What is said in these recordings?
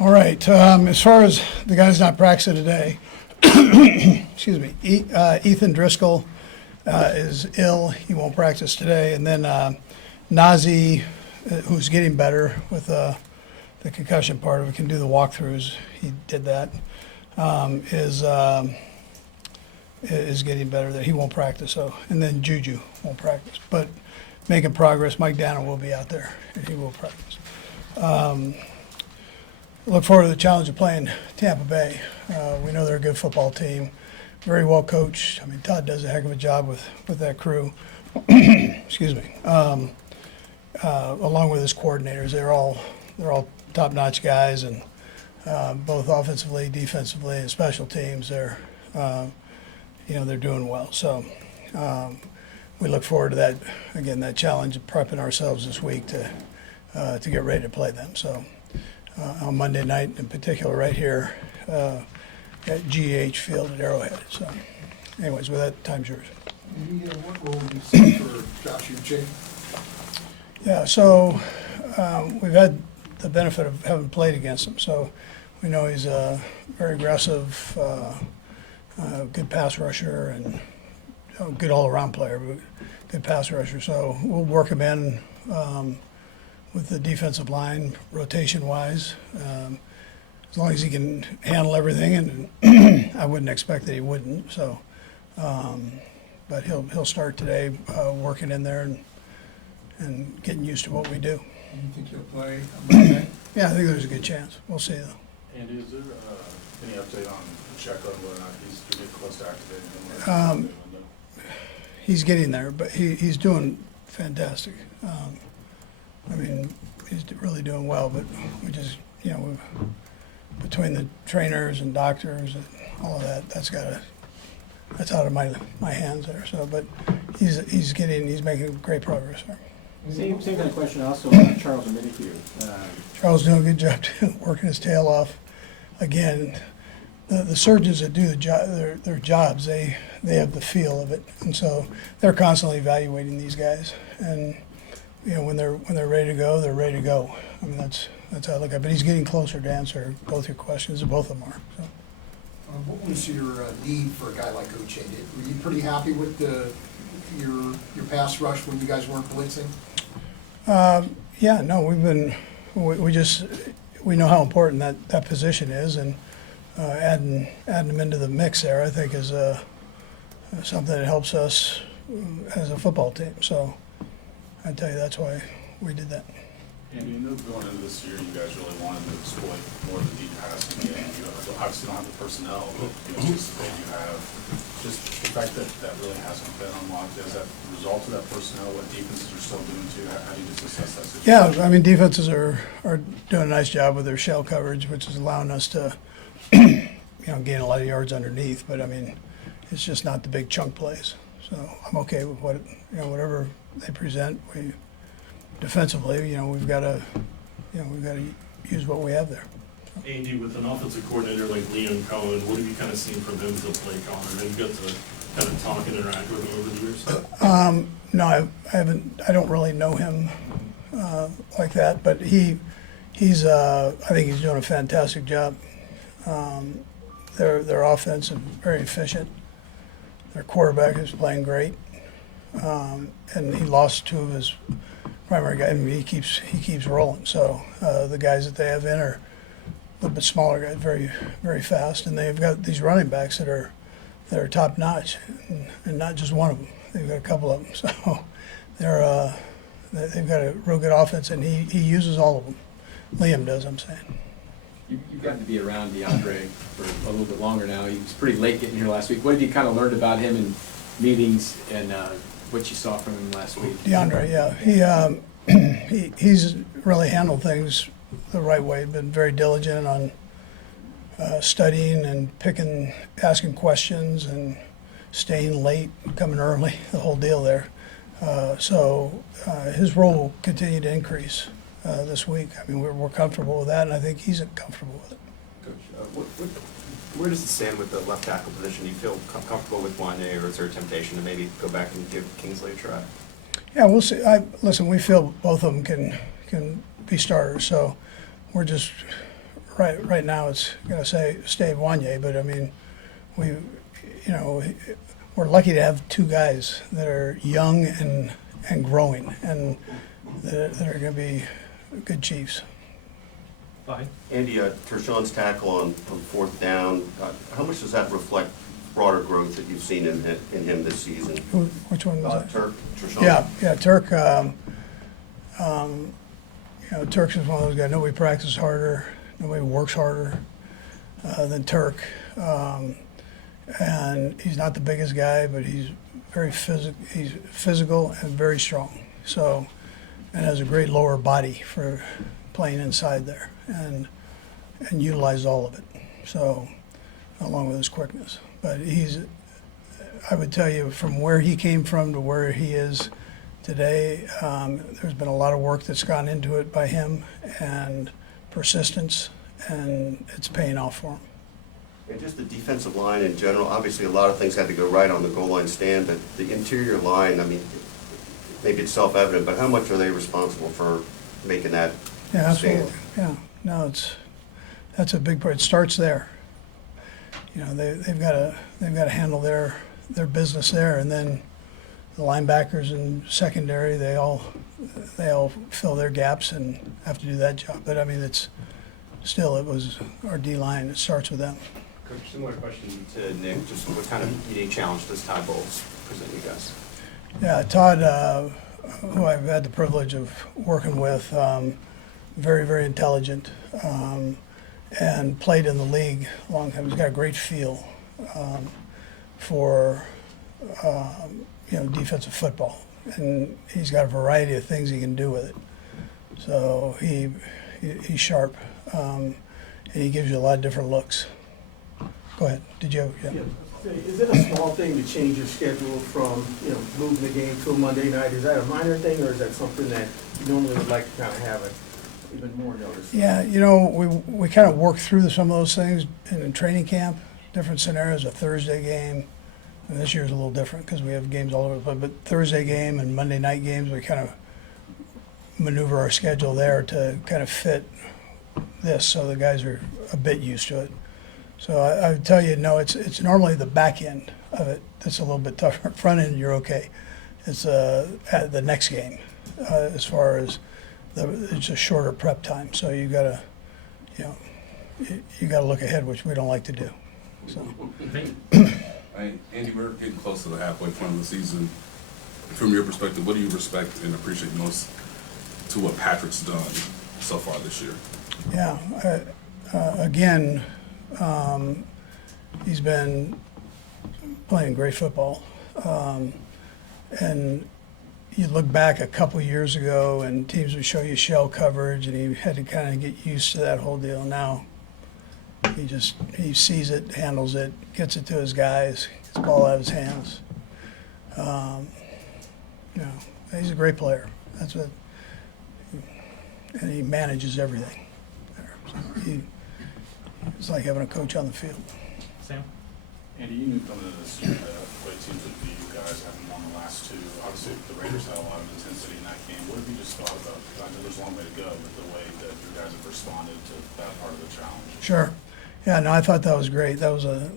All right. As far as the guys not practicing today, excuse me, Ethan Driscoll is ill. He won't practice today. And then Nazi, who's getting better with the concussion part of it, can do the walkthroughs. He did that. Is getting better. That he won't practice. So, and then Juju won't practice, but making progress. Mike Dana will be out there, and he will practice. Look forward to the challenge of playing Tampa Bay. We know they're a good football team, very well coached. I mean, Todd does a heck of a job with that crew. Excuse me. Along with his coordinators, they're all top-notch guys, and both offensively, defensively, and special teams. They're doing well. So we look forward to that. Again, that challenge of prepping ourselves this week to get ready to play them. So. On Monday night, in particular, right here at GH Field at Arrowhead. So, anyways, with that, time's yours. What role do you see for Josh Uche? Yeah, so we've had the benefit of having played against him. So we know he's a very aggressive, good pass rusher and good all-around player, but good pass rusher. So we'll work him in. With the defensive line, rotation-wise, as long as he can handle everything, and I wouldn't expect that he wouldn't. So, but he'll start today, working in there and getting used to what we do. Do you think he'll play on Monday? Yeah, I think there's a good chance. We'll see though. Andy, is there any update on Checo and whether or not he's getting close to activating him? He's getting there, but he's doing fantastic. I mean, he's really doing well, but we just, between the trainers and doctors and all of that, that's out of my hands there. So, but he's making great progress there. Same kind of question also about Charles and Minikue. Charles doing a good job too, working his tail off. Again, the surgeons that do their jobs, they have the feel of it, and so they're constantly evaluating these guys. And when they're ready to go, they're ready to go. I mean, that's how I look at it. But he's getting closer to answer both your questions, and both of them are. So. What was your need for a guy like Uche? Were you pretty happy with your pass rush when you guys weren't blitzing? Yeah, no, we know how important that position is, and adding him into the mix there, I think, is something that helps us as a football team. So. I tell you, that's why we did that. Andy, you know, going into this year, you guys really wanted to exploit more of the deep passing game. You obviously don't have the personnel, but anticipate you have. Just the fact that really hasn't been unlocked, is that the result of that personnel? What defenses are still doing too? How do you just assess that situation? Yeah, I mean, defenses are doing a nice job with their shell coverage, which is allowing us to, gain a lot of yards underneath. But I mean, it's just not the big chunk plays. So I'm okay with whatever they present. We defensively, we've got to use what we have there. Andy, with an offensive coordinator like Liam Cohen, what have you kind of seen from him as a play caller? Have you got to kind of talk and interact with him over the years? No, I haven't. I don't really know him like that, but he's. I think he's doing a fantastic job. Their offense is very efficient. Their quarterback is playing great. And he lost two of his primary guys. I mean, he keeps rolling. So the guys that they have in are a little bit smaller guys, very, very fast, and they've got these running backs that are top notch, and not just one of them. They've got a couple of them. So they've got a real good offense, and he uses all of them. Liam does, I'm saying. You've gotten to be around DeAndre for a little bit longer now. He was pretty late getting here last week. What have you kind of learned about him in meetings and what you saw from him last week? DeAndre, yeah, he's really handled things the right way. Been very diligent on studying and asking questions, and staying late, coming early, the whole deal there. So his role will continue to increase this week. I mean, we're comfortable with that, and I think he's comfortable with it. Coach, where does it stand with the left tackle position? Do you feel comfortable with one, or is there a temptation to maybe go back and give Kingsley a try? Yeah, we'll see. Listen, we feel both of them can be starters, so we're just right now it's gonna stay Wanye, but I mean, we, we're lucky to have two guys that are young and growing, and that are gonna be good Chiefs. Fine. Andy, Tershawn's tackle on fourth down, how much does that reflect broader growth that you've seen in him this season? Which one was that? Tershawn? Yeah, Turk. Turk's is one of those guys. Nobody practices harder. Nobody works harder than Turk. And he's not the biggest guy, but he's very He's physical and very strong. So, and has a great lower body for playing inside there, and utilizes all of it. So, along with his quickness. But I would tell you, from where he came from to where he is today, there's been a lot of work that's gone into it by him, and persistence, and it's paying off for him. And just the defensive line in general, obviously a lot of things had to go right on the goal line stand, but the interior line, I mean, maybe it's self-evident, but how much are they responsible for making that Yeah, stand? absolutely. Yeah, no, that's a big part. It starts there. They've got to handle their business there, and then the linebackers and secondary, they all fill their gaps and have to do that job. But I mean, it was our D line. It starts with them. Coach, similar question to Nick, just what kind of unique challenge does Todd Bowles present you guys? Yeah, Todd, who I've had the privilege of working with, very, very intelligent, and played in the league a long time. He's got a great feel for defensive football, and he's got a variety of things he can do with it. So he's sharp, and he gives you a lot of different looks. Go ahead. Did you? Yeah. Yeah. Is it a small thing to change your schedule from, moving the game to a Monday night? Is that a minor thing, or is that something that you normally would like to kind of have even more notice? Yeah, we kind of worked through some of those things in training camp, different scenarios, a Thursday game. And this year's a little different because we have games all over the place, but Thursday game and Monday night games, we kind of maneuver our schedule there to kind of fit this, so the guys are a bit used to it. So I would tell you, no, it's normally the back end of it that's a little bit tougher. Front end, you're okay. It's at the next game, as far as it's a shorter prep time. So you gotta look ahead, which we don't like to do. So. Andy, we're getting close to the halfway point of the season. From your perspective, what do you respect and appreciate most to what Patrick's done so far this year? Yeah, again, he's been playing great football. And you look back a couple years ago and teams would show you shell coverage, and he had to kind of get used to that whole deal. Now he sees it, handles it, gets it to his guys, gets the ball out of his hands. He's a great player. And he manages everything there. So it's like having a coach on the field. Sam? Andy, you knew coming into this year that the way teams would view you guys having won the last two. Obviously, the Raiders had a lot of intensity in that game. What have you just thought about? I know there's a long way to go, but the way that you guys have responded to that part of the challenge. Sure. Yeah, no, I thought that was great. That was a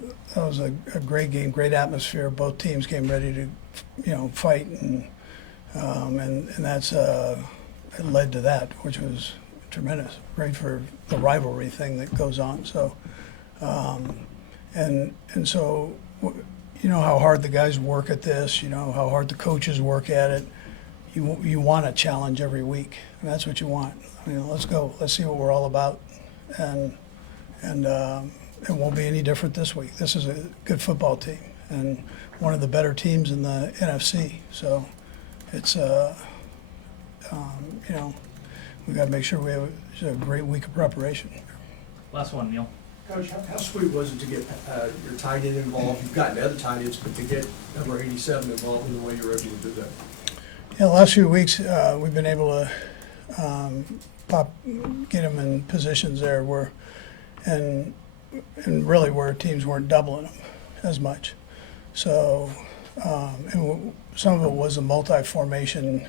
great game, great atmosphere. Both teams came ready to, fight, and that's it led to that, which was tremendous. Great for the rivalry thing that goes on. So, and so, you know how hard the guys work at this. You know how hard the coaches work at it. You want a challenge every week, and that's what you want. I mean, let's go. Let's see what we're all about, and it won't be any different this week. This is a good football team and one of the better teams in the NFC. So it's we got to make sure we have a great week of preparation. Last one, Neil. Coach, how sweet was it to get your tight end involved? You've gotten other tight ends, but to get number 87 involved in the way you were able to do that. Yeah, the last few weeks we've been able to get him in positions there where, and really where teams weren't doubling him as much. So, and some of it was the multi-formation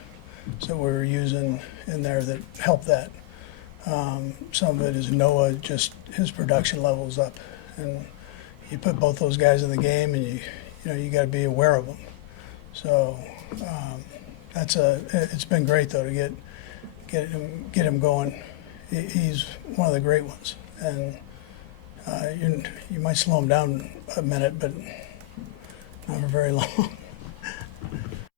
that we were using in there that helped that. Some of it is Noah, just his production levels up. And you put both those guys in the game, and you got to be aware of them. So it's been great though to get him going. He's one of the great ones, and you might slow him down a minute, but not for very long.